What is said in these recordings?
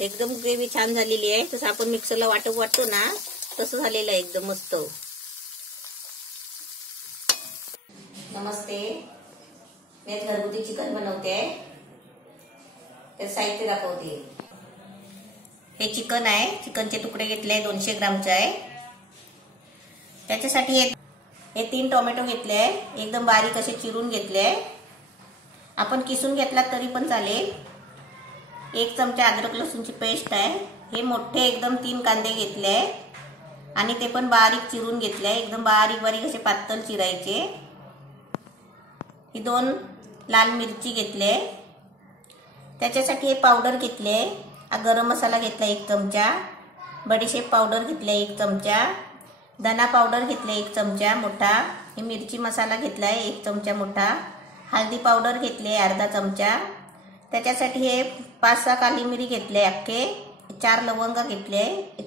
एकदम ग्रेव्ही छान झालेली आहे. तसं आपण मिक्सरला वाटतो ना तसं झालेलं आहे एकदम मस्त. नमस्ते, मी घरगुती चिकन बनवते आहे. ते साहित्य दाखवते. हे चिकन आहे. चिकनचे तुकडे घेतले 200 ग्रामचे आहे. त्याच्यासाठी हे 3 टोमॅटो घेतले आहे. एकदम बारीक असे चिरून घेतले आहे. आपण किसून घेतला तरी पण चालेल. 1 चमचा अद्रक लसूणची पेस्ट आहे. हे मोठे एकदम 3 कांदे घेतले आहे आणि ते पण बारीक चिरून घेतले आहे. एकदम बारीक बारीक असे पातळ चिरायचे. ही 2 लाल मिरची घेतले. त्याच्यासाठी हे पावडर घेतले. गरम मसाला घेतला 1 चमचा, बडीशेप पावडर घेतले 1 चमचा, धना पावडर घेतले 1 चमचा मोठा, हे मिरची मसाला घेतलाय 1 चमचा मोठा, हळदी पावडर घेतले अर्धा चमचा. त्याच्यासाठी हे 5-6 काली मिरी घेतले अख्खे, 4 लवंगा घेतले,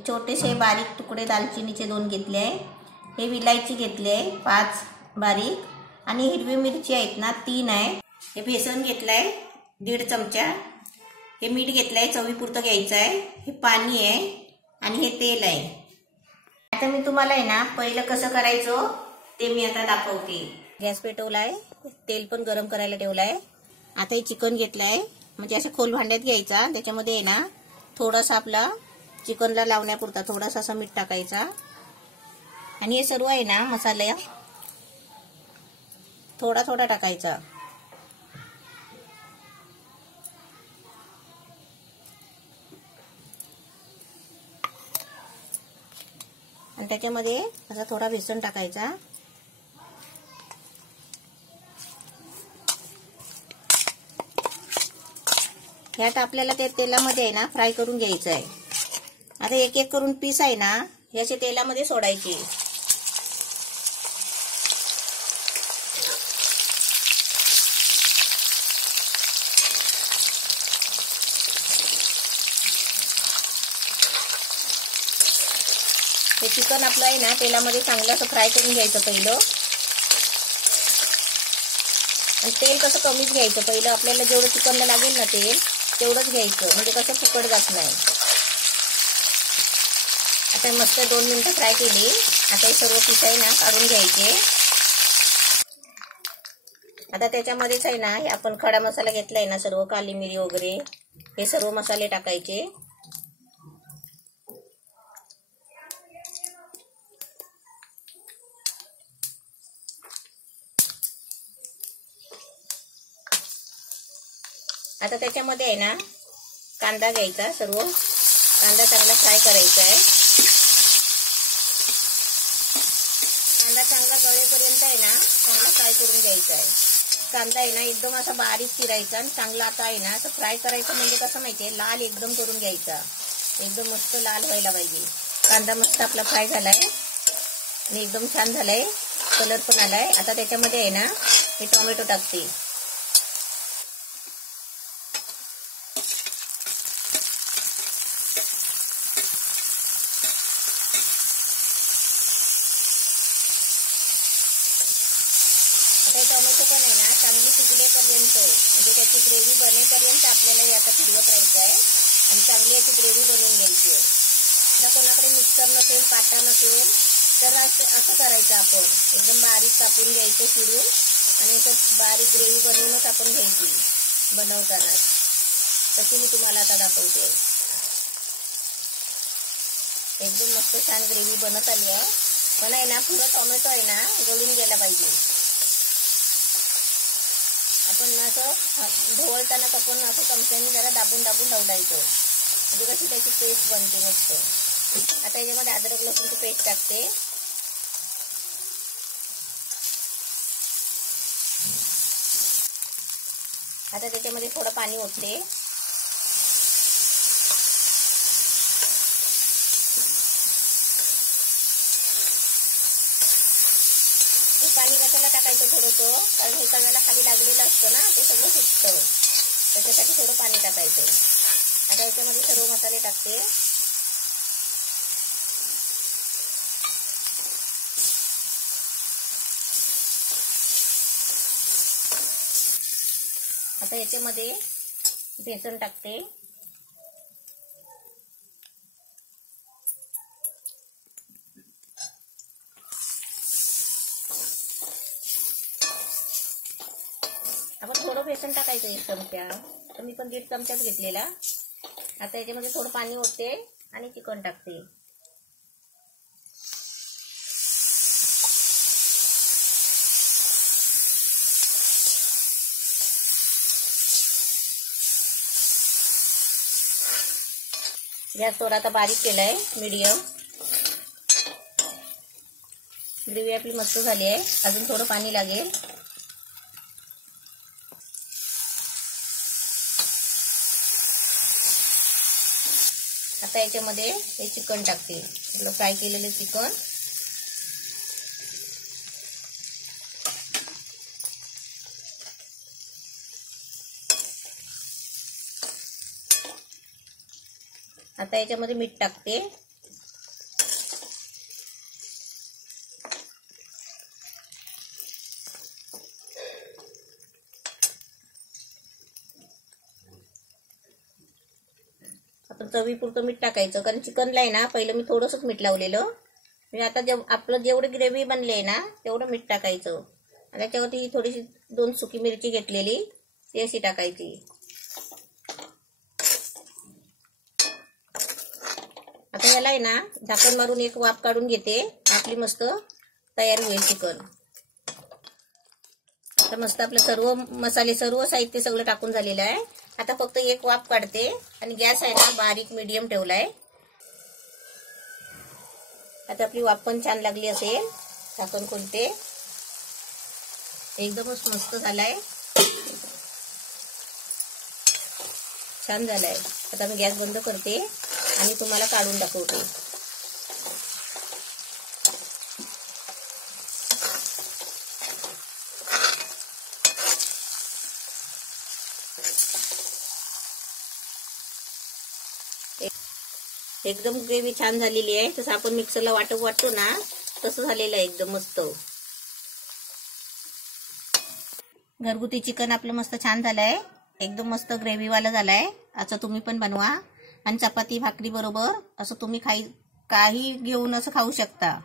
छोटेसे बारीक तुकडे दालचिनीचे 2 घेतले, हे विलायची घेतले 5 बारीक, आणि हिरवी मिरची आहेत ना 3 आहे. हे बेसन घेतलाय 1.5 चमचा, हे मीठ घेतलंय चवीपुरतं घ्यायचं आहे, हे पाणी आहे आणि हे तेल आहे. आता मी तुम्हाला आहे ना पहिलं कसं करायचं ते मी आता दाखवते. गॅस पेटवलाय, तेल पण गरम करायला ठेवलाय. आता हे चिकन घेतलंय, म्हणजे असं खोल भांड्यात घ्यायचा. त्याच्यामध्ये आहे ना थोडासा आपला चिकनला लावण्यापुरता थोडासा असं मीठ टाकायचा आणि हे सर्व आहे ना मसाला थोडा थोडा टाकायचा. आणि त्याच्यामध्ये असा थोडा बेसन टाकायचा. ह्यात आपल्याला ते तेलामध्ये आहे ना फ्राय करून घ्यायचं आहे. आता एक एक करून पीस आहे ना याचे तेलामध्ये सोडायचे. हे चिकन आपलं आहे ना तेलामध्ये चांगलं असं फ्राय करून घ्यायचं पहिलं. आणि तेल कसं कमीच घ्यायचं पहिलं. आपल्याला जेवढं चिकनला लागेल ना तेल तेवढंच घ्यायचं, म्हणजे कसं फुकट जात नाही. आता मस्त 2 मिनिटं फ्राय केली. आता हे सर्व पीस आहे ना काढून घ्यायचे. आता त्याच्यामध्येच आहे ना आपण खडा मसाला घेतलाय ना सर्व, काली मिरी वगैरे हे सर्व मसाले टाकायचे. आता त्याच्यामध्ये आहे ना कांदा घ्यायचा, सर्व कांदा चांगला फ्राय करायचा आहे. कांदा चांगला गळेपर्यंत आहे ना चांगला फ्राय करून घ्यायचा आहे. कांदा आहे ना एकदम असा बारीक चिरायचा आणि चांगला आता आहे ना असं फ्राय करायचं, म्हणजे कसं माहितीये लाल एकदम करून घ्यायचा. एकदम मस्त लाल व्हायला पाहिजे. कांदा मस्त आपला फ्राय झालाय आणि एकदम छान झालाय, कलर पण आलाय. आता त्याच्यामध्ये आहे ना हे टोमॅटो टाकते. टोमॅटो पण आहे ना चांगली शिजलेपर्यंत, म्हणजे त्याची ग्रेव्ही बनेपर्यंत आपल्याला याचा फिरवत राहायचं आहे आणि चांगली याची ग्रेव्ही बनवून घ्यायची आहे. जर कोणाकडे मिक्सर नसेल, पाटा नसेल तर असं करायचं आपण. एकदम बारीक कापून घ्यायचं चिरून आणि असं बारीक ग्रेव्ही बनवूनच आपण घ्यायची बनवताना. तशी मी तुम्हाला आता दाखवते. एकदम मस्त छान ग्रेव्ही बनत आली आहे. पण आहे ना पुरं टोमॅटो आहे ना गळून गेला पाहिजे. आपण असं ढवळताना आपण असं चमच्याने जरा दाबून दाबून ढवलायचं, म्हणजे कशी त्याची पेस्ट बनते मस्त. आता याच्यामध्ये अद्रक लसूणची पेस्ट टाकते. आता त्याच्यामध्ये थोडं पाणी ओतते. पाणी कशाला टाकायचं थोडंसं, कारण हे सगळ्याला खाली लागलेलं असतं ना, ते सगळं सुटतं, त्याच्यासाठी थोडं पाणी टाकायचं. आता याच्यामध्ये सर्व मसाले टाकते. आता याच्यामध्ये बेसन टाकते. आपण थोडं बेसन टाकायचं 1 चमचा, तर मी पण 1.5 चमचाच घेतलेला. आता याच्यामध्ये थोडं पाणी ओतते आणि चिकन टाकते. गॅस थोडा आता बारीक केलाय, मीडियम. ग्रेव्ही आपली मस्त झाली आहे. अजून थोडं पाणी लागेल. आता याच्यामध्ये हे चिकन टाकते, आपलं फ्राय केलेलं चिकन. आता याच्यामध्ये मीठ टाकते. आपण चवीपुरतं मीठ टाकायचं, कारण चिकनला आहे ना पहिलं मी थोडंसंच मीठ लावलेलं. मी आता आपलं जेवढं ग्रेव्ही बनली आहे ना तेवढं मीठ टाकायचं. आणि त्याच्यावरती थोडीशी 2 सुकी मिरची घेतलेली ती अशी टाकायची. आता याला आहे ना झाकण मारून 1 वाफ काढून घेते. आपली मस्त तयार होईल चिकन. आता मस्त आपले सर्व मसाले, सर्व साहित्य सगळं टाकून झालेलं आहे. आता फक्त 1 वाफ काढते आणि गॅस आहे ना बारीक मीडियम ठेवलाय. आता आपली वाफ पण छान लागली असेल. झाकण खोलते. एकदमच मस्त झालाय, छान झालाय. आता मी गॅस बंद करते आणि तुम्हाला काढून दाखवते. एकदम ग्रेव्ही छान झालेली आहे. तसं आपण मिक्सरला वाटतो ना तसं झालेलं आहे, एकदम मस्त. घरगुती चिकन आपलं मस्त छान झालंय. एकदम मस्त ग्रेव्हीवाला झालाय. असं तुम्ही पण बनवा आणि चपाती भाकरी बरोबर असं तुम्ही काही घेऊन असं खाऊ शकता.